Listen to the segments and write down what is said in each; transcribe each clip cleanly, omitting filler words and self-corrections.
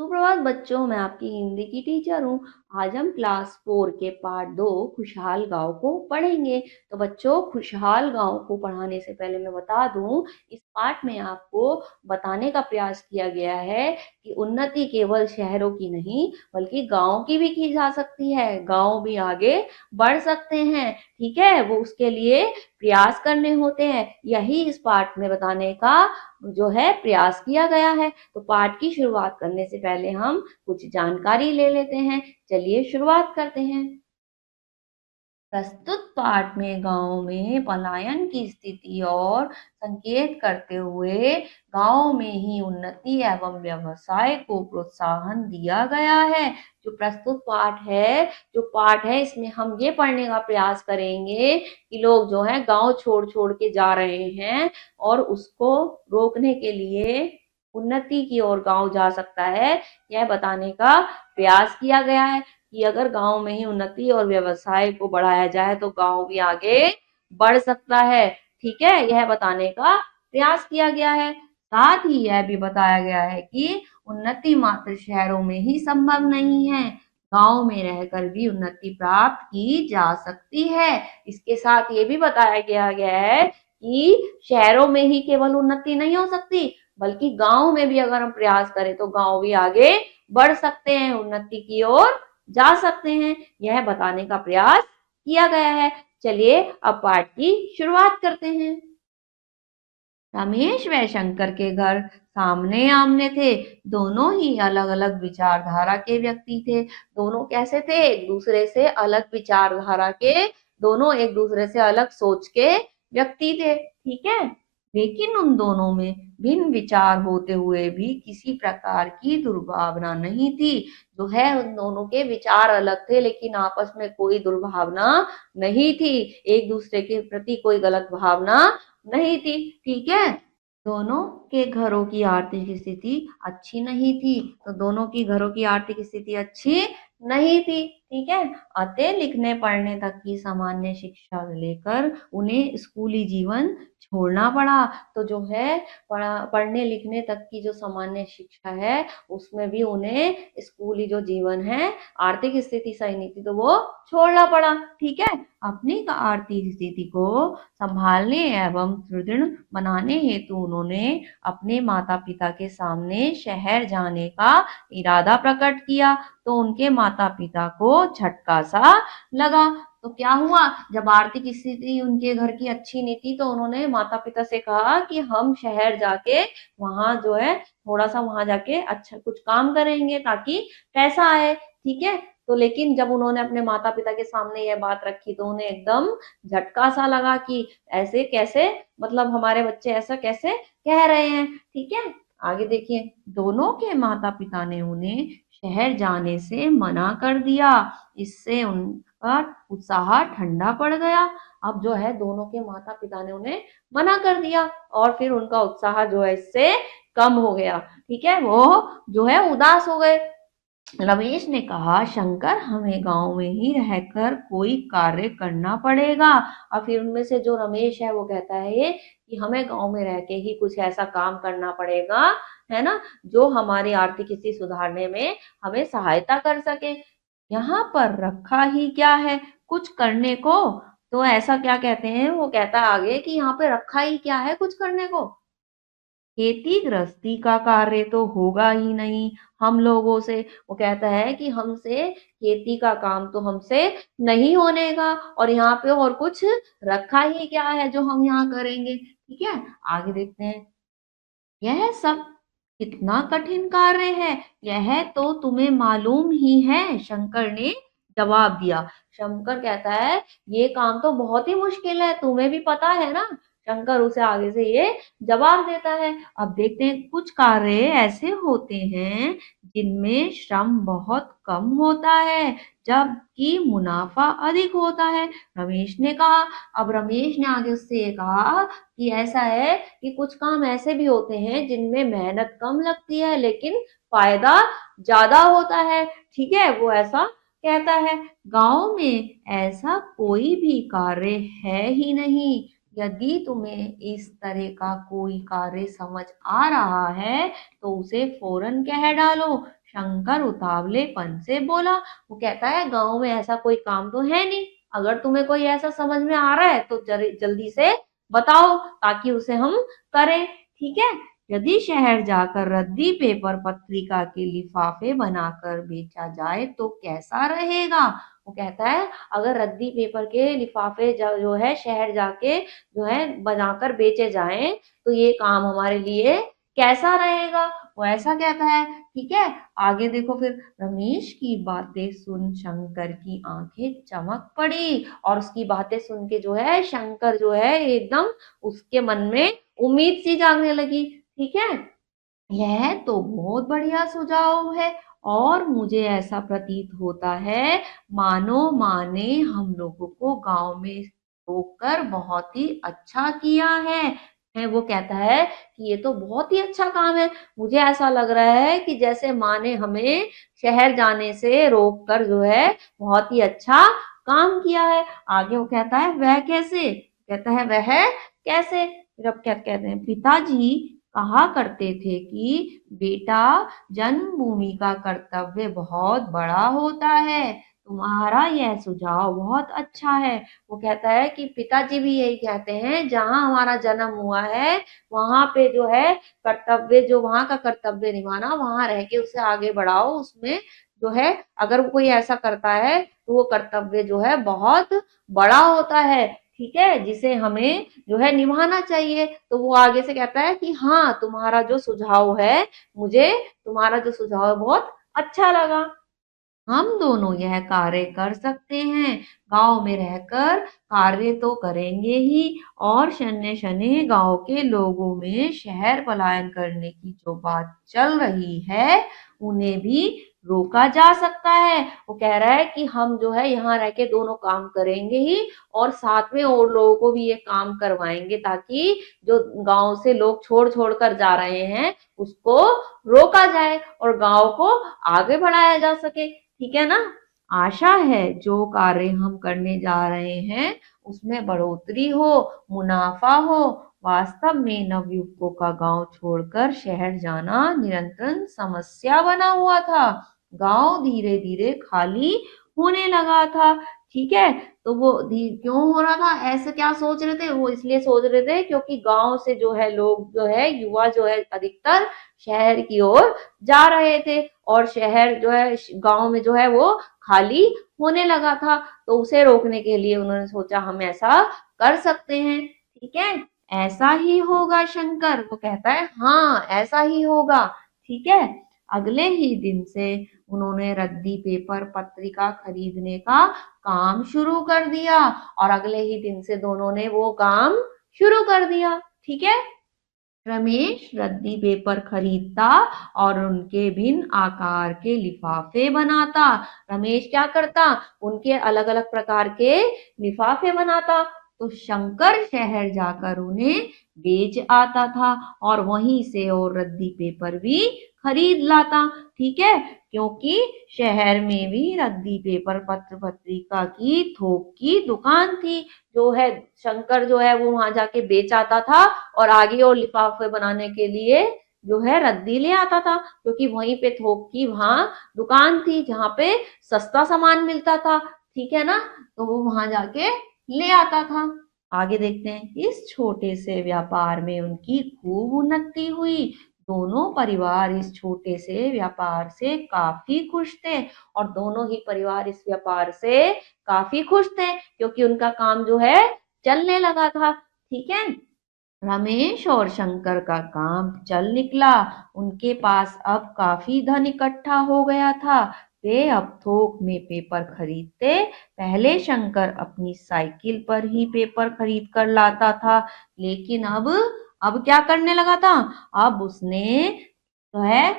सुप्रभात बच्चों, मैं आपकी हिंदी की टीचर हूँ। आज हम क्लास 4 के पार्ट 2 खुशहाल गांव को पढ़ेंगे। तो बच्चों, खुशहाल गांव को पढ़ाने से पहले मैं बता दूं, इस पार्ट में आपको बताने का प्रयास किया गया है कि उन्नति केवल शहरों की नहीं बल्कि गाँव की भी की जा सकती है। गाँव भी आगे बढ़ सकते हैं। ठीक है, वो उसके लिए प्रयास करने होते हैं। यही इस पार्ट में बताने का जो है प्रयास किया गया है। तो पाठ की शुरुआत करने से पहले हम कुछ जानकारी ले लेते हैं। चलिए शुरुआत करते हैं। प्रस्तुत पाठ में गांव में पलायन की स्थिति और संकेत करते हुए गांव में ही उन्नति एवं व्यवसाय को प्रोत्साहन दिया गया है। जो प्रस्तुत पाठ है इसमें हम ये पढ़ने का प्रयास करेंगे कि लोग जो है गांव छोड़ छोड़ के जा रहे हैं और उसको रोकने के लिए उन्नति की ओर गांव जा सकता है, यह बताने का प्रयास किया गया है कि अगर गांव में ही उन्नति और व्यवसाय को बढ़ाया जाए तो गांव भी आगे बढ़ सकता है। ठीक है, यह बताने का प्रयास किया गया है। साथ ही यह भी बताया गया है कि उन्नति मात्र शहरों में ही संभव नहीं है, गांव में रहकर भी उन्नति प्राप्त की जा सकती है। इसके साथ ये भी बताया गया है कि शहरों में ही केवल उन्नति नहीं हो सकती, बल्कि गांव में भी अगर हम प्रयास करें तो गांव भी आगे बढ़ सकते हैं, उन्नति की ओर जा सकते हैं। यह बताने का प्रयास किया गया है। चलिए अब पाठ की शुरुआत करते हैं। रमेश व शंकर के घर सामने आमने थे। दोनों ही अलग अलग विचारधारा के व्यक्ति थे। दोनों कैसे थे? एक दूसरे से अलग विचारधारा के, दोनों एक दूसरे से अलग सोच के व्यक्ति थे। ठीक है, लेकिन उन दोनों में भिन्न विचार होते हुए भी किसी प्रकार की दुर्भावना नहीं थी। जो है, उन दोनों के विचार अलग थे लेकिन आपस में कोई दुर्भावना नहीं थी, एक दूसरे के प्रति कोई गलत भावना नहीं थी। ठीक है, दोनों के घरों की आर्थिक स्थिति अच्छी नहीं थी। तो दोनों की घरों की आर्थिक स्थिति अच्छी नहीं थी। ठीक है, अतः लिखने पढ़ने तक की सामान्य शिक्षा लेकर उन्हें स्कूली जीवन छोड़ना पड़ा। तो जो है, पढ़ने लिखने तक की जो सामान्य शिक्षा है उसमें भी उन्हें स्कूली जो जीवन है, आर्थिक स्थिति सही नहीं थी तो वो छोड़ना पड़ा। ठीक है, अपनी आर्थिक स्थिति को संभालने एवं सुदृढ़ बनाने हेतु उन्होंने अपने माता पिता के सामने शहर जाने का इरादा प्रकट किया। तो उनके माता पिता को झटका सा लगा। तो क्या हुआ, जब आर्थिक स्थिति उनके घर की अच्छी नहीं थी तो उन्होंने माता पिता से कहा कि हम शहर जाके वहां जो है थोड़ा सा वहां जाके अच्छा कुछ काम करेंगे ताकि पैसा आए। ठीक है, तो लेकिन जब उन्होंने अपने माता पिता के सामने यह बात रखी तो उन्हें एकदम झटका सा लगा कि ऐसे कैसे, मतलब हमारे बच्चे ऐसा कैसे कह रहे हैं। ठीक है, आगे देखिए, दोनों के माता पिता ने उन्हें शहर जाने से मना कर दिया। इससे उनका उत्साह ठंडा पड़ गया। अब जो है, दोनों के माता पिता ने उन्हें मना कर दिया और फिर उनका उत्साह जो है इससे कम हो गया। ठीक है, वो जो है उदास हो गए। रमेश ने कहा, शंकर, हमें गांव में ही रहकर कोई कार्य करना पड़ेगा। और फिर उनमें से जो रमेश है वो कहता है कि हमें गांव में रह के ही कुछ ऐसा काम करना पड़ेगा, है ना, जो हमारी आर्थिक स्थिति सुधारने में हमें सहायता कर सके। यहाँ पर रखा ही क्या है कुछ करने को? तो ऐसा क्या कहते हैं, वो कहता है आगे कि यहाँ पे रखा ही क्या है कुछ करने को? खेती गृहस्थी का कार्य तो होगा ही नहीं हम लोगों से। वो कहता है कि हमसे खेती का काम तो हमसे नहीं होने का, और यहाँ पे और कुछ रखा ही क्या है जो हम यहाँ करेंगे। ठीक है, आगे देखते हैं। यह सब कितना कठिन कार्य है, यह तो तुम्हें मालूम ही है, शंकर ने जवाब दिया। शंकर कहता है ये काम तो बहुत ही मुश्किल है, तुम्हें भी पता है ना। शंकर उसे आगे से ये जवाब देता है। अब देखते हैं, कुछ कार्य ऐसे होते हैं जिनमें श्रम बहुत कम होता है जबकि मुनाफा अधिक होता है, रमेश ने कहा। अब रमेश ने आगे उससे ये कहा कि ऐसा है कि कुछ काम ऐसे भी होते हैं जिनमें मेहनत कम लगती है लेकिन फायदा ज्यादा होता है। ठीक है, वो ऐसा कहता है। गांव में ऐसा कोई भी कार्य है ही नहीं। यदि तुम्हें इस तरह का कोई कार्य समझ आ रहा है तो उसे फौरन कह डालो। शंकर उतावलेपन से बोला। वो कहता है गांव में ऐसा कोई काम तो है नहीं, अगर तुम्हें कोई ऐसा समझ में आ रहा है तो जल्दी से बताओ ताकि उसे हम करें। ठीक है, यदि शहर जाकर रद्दी पेपर पत्रिका के लिफाफे बनाकर बेचा जाए तो कैसा रहेगा। वो कहता है अगर रद्दी पेपर के लिफाफे जो है शहर जाके जो है बनाकर बेचे जाएं तो ये काम हमारे लिए कैसा रहेगा। वो ऐसा कहता है। ठीक है, आगे देखो फिर। रमेश की बातें सुन शंकर की आंखें चमक पड़ी और उसकी बातें सुन के जो है शंकर जो है एकदम उसके मन में उम्मीद सी जागने लगी। ठीक है, यह तो बहुत बढ़िया सुझाव है और मुझे ऐसा प्रतीत होता है मानो माँ ने हम लोगों को गांव में रोककर बहुत ही अच्छा किया है। वो कहता है कि ये तो बहुत ही अच्छा काम है। मुझे ऐसा लग रहा है कि जैसे माँ ने हमें शहर जाने से रोक कर जो है बहुत ही अच्छा काम किया है। आगे वो कहता है वह कैसे। कहता है वह कैसे। फिर अब क्या कहते हैं, पिताजी कहा करते थे कि बेटा जन्मभूमि का कर्तव्य बहुत बड़ा होता है, तुम्हारा यह सुझाव बहुत अच्छा है। वो कहता है कि पिताजी भी यही कहते हैं जहां हमारा जन्म हुआ है वहां पे जो है कर्तव्य, जो वहां का कर्तव्य निभाना, वहां रह के उसे आगे बढ़ाओ। उसमें जो है अगर कोई ऐसा करता है तो वो कर्तव्य जो है बहुत बड़ा होता है। ठीक है, जिसे हमें जो है निभाना चाहिए। तो वो आगे से कहता है कि हाँ तुम्हारा जो सुझाव है, मुझे तुम्हारा जो सुझाव है बहुत अच्छा लगा। हम दोनों यह कार्य कर सकते हैं, गांव में रहकर कार्य तो करेंगे ही और शन्य शनि गांव के लोगों में शहर पलायन करने की जो बात चल रही है उन्हें भी रोका जा सकता है। वो कह रहा है कि हम जो है यहाँ रह के दोनों काम करेंगे ही और साथ में और लोगों को भी ये काम करवाएंगे ताकि जो गांव से लोग छोड़ छोड़ कर जा रहे हैं उसको रोका जाए और गांव को आगे बढ़ाया जा सके। ठीक है ना। आशा है जो कार्य हम करने जा रहे हैं उसमें बढ़ोतरी हो, मुनाफा हो। वास्तव में नवयुवकों का गांव छोड़कर शहर जाना निरंतर समस्या बना हुआ था। गांव धीरे धीरे खाली होने लगा था। ठीक है, तो वो क्यों हो रहा था, ऐसे क्या सोच रहे थे, वो इसलिए सोच रहे थे क्योंकि गांव से जो है लोग जो है युवा जो है अधिकतर शहर की ओर जा रहे थे और शहर जो है गांव में जो है वो खाली होने लगा था। तो उसे रोकने के लिए उन्होंने सोचा हम ऐसा कर सकते हैं। ठीक है, ऐसा ही होगा शंकर। वो कहता है हाँ ऐसा ही होगा। ठीक है, अगले ही दिन से उन्होंने रद्दी पेपर पत्रिका खरीदने का काम शुरू कर दिया और अगले ही दिन से दोनों ने वो काम शुरू कर दिया। ठीक है, रमेश रद्दी पेपर खरीदता और उनके भिन्न आकार के लिफाफे बनाता। रमेश क्या करता, उनके अलग अलग प्रकार के लिफाफे बनाता। तो शंकर शहर जाकर उन्हें बेच आता था और वहीं से और रद्दी पेपर भी खरीद लाता। ठीक है, क्योंकि शहर में भी रद्दी पेपर पत्र पत्रिका की थोक की दुकान थी। जो है शंकर जो है वो वहां जाके बेच आता था और आगे और लिफाफे बनाने के लिए जो है रद्दी ले आता था क्योंकि वहीं पे थोक की वहां दुकान थी जहां पे सस्ता सामान मिलता था। ठीक है ना, तो वो वहां जाके ले आता था। आगे देखते हैं, इस छोटे से व्यापार में उनकी खूब उन्नति हुई। दोनों परिवार इस छोटे से व्यापार से काफी खुश थे और दोनों ही परिवार इस व्यापार से काफी खुश थे क्योंकि उनका काम जो है चलने लगा था। ठीक है, रमेश और शंकर का काम चल निकला। उनके पास अब काफी धन इकट्ठा हो गया था। वे अब थोक में पेपर खरीदते। पहले शंकर अपनी साइकिल पर ही पेपर खरीद कर लाता था, लेकिन अब क्या करने लगा था, अब उसने जो है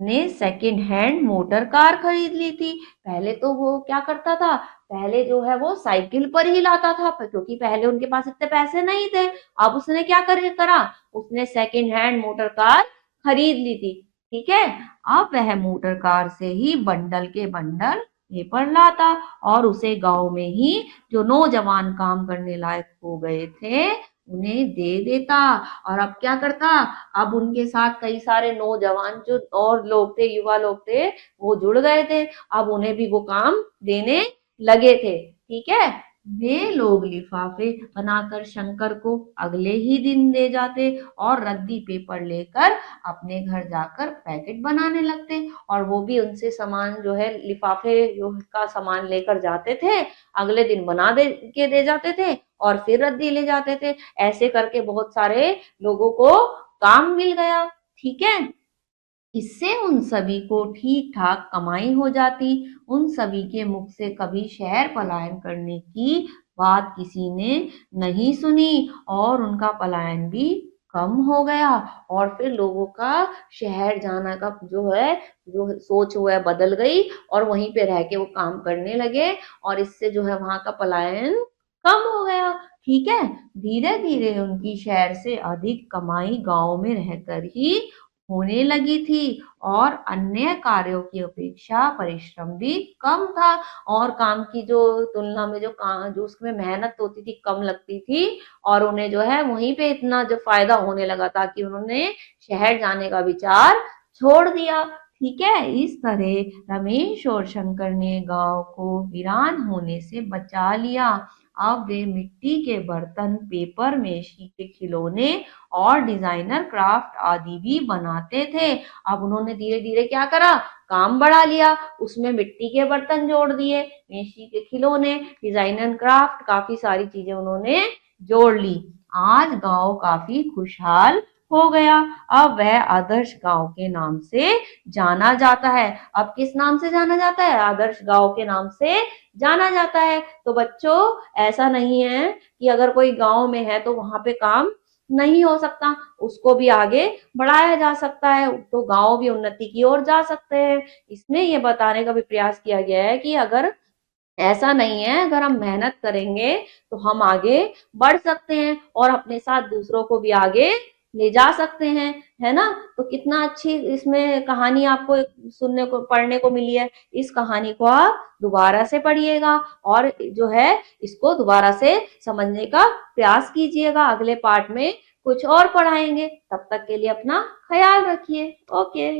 ने सेकंड हैंड मोटर कार खरीद ली थी। पहले तो वो क्या करता था, पहले जो है वो साइकिल पर ही लाता था क्योंकि पहले उनके पास इतने पैसे नहीं थे। अब उसने क्या करा, उसने सेकंड हैंड मोटर कार खरीद ली थी। ठीक है, अब वह मोटर कार से ही बंडल के बंडल पेपर लाता और उसे गांव में ही जो नौजवान काम करने लायक हो गए थे उन्हें दे देता। और अब क्या करता, अब उनके साथ कई सारे नौजवान जो और लोग थे, युवा लोग थे, वो जुड़ गए थे। अब उन्हें भी वो काम देने लगे थे। ठीक है, वे लोग लिफाफे बनाकर शंकर को अगले ही दिन दे जाते और रद्दी पेपर लेकर अपने घर जाकर पैकेट बनाने लगते। और वो भी उनसे सामान जो है, लिफाफे जो का सामान लेकर जाते थे, अगले दिन बना दे के दे जाते थे और फिर रद्दी ले जाते थे। ऐसे करके बहुत सारे लोगों को काम मिल गया। ठीक है, इससे उन सभी को ठीक ठाक कमाई हो जाती। उन सभी के मुख से कभी शहर पलायन करने की बात किसी ने नहीं सुनी और उनका पलायन भी कम हो गया। और फिर लोगों का शहर जाना का जो सोच हुआ है बदल गई और वहीं पे रह के वो काम करने लगे और इससे जो है वहां का पलायन कम हो गया। ठीक है, धीरे धीरे उनकी शहर से अधिक कमाई गांव में रहकर ही होने लगी थी और अन्य कार्यों की अपेक्षा परिश्रम भी कम था। और काम की जो तुलना में जो काम जो उसमें मेहनत होती थी कम लगती थी और उन्हें जो है वहीं पे इतना जो फायदा होने लगा था कि उन्होंने शहर जाने का विचार छोड़ दिया। ठीक है, इस तरह रमेश और शंकर ने गांव को वीरान होने से बचा लिया। अब वे मिट्टी के बर्तन, पेपर मेशी के खिलौने और डिजाइनर क्राफ्ट आदि भी बनाते थे। अब उन्होंने धीरे धीरे क्या करा, काम बढ़ा लिया, उसमें मिट्टी के बर्तन जोड़ दिए, मेशी के खिलौने, डिजाइनर क्राफ्ट, काफी सारी चीजें उन्होंने जोड़ ली। आज गांव काफी खुशहाल हो गया। अब वह आदर्श गांव के नाम से जाना जाता है। अब किस नाम से जाना जाता है, आदर्श गांव के नाम से जाना जाता है। तो बच्चों, ऐसा नहीं है कि अगर कोई गांव में है तो वहां पे काम नहीं हो सकता, उसको भी आगे बढ़ाया जा सकता है, तो गांव भी उन्नति की ओर जा सकते हैं। इसमें ये बताने का भी प्रयास किया गया है कि अगर ऐसा नहीं है, अगर हम मेहनत करेंगे तो हम आगे बढ़ सकते हैं और अपने साथ दूसरों को भी आगे ले जा सकते हैं, है ना। तो कितना अच्छी इसमें कहानी आपको सुनने को पढ़ने को मिली है। इस कहानी को आप दोबारा से पढ़िएगा और जो है इसको दोबारा से समझने का प्रयास कीजिएगा। अगले पार्ट में कुछ और पढ़ाएंगे, तब तक के लिए अपना ख्याल रखिए। ओके।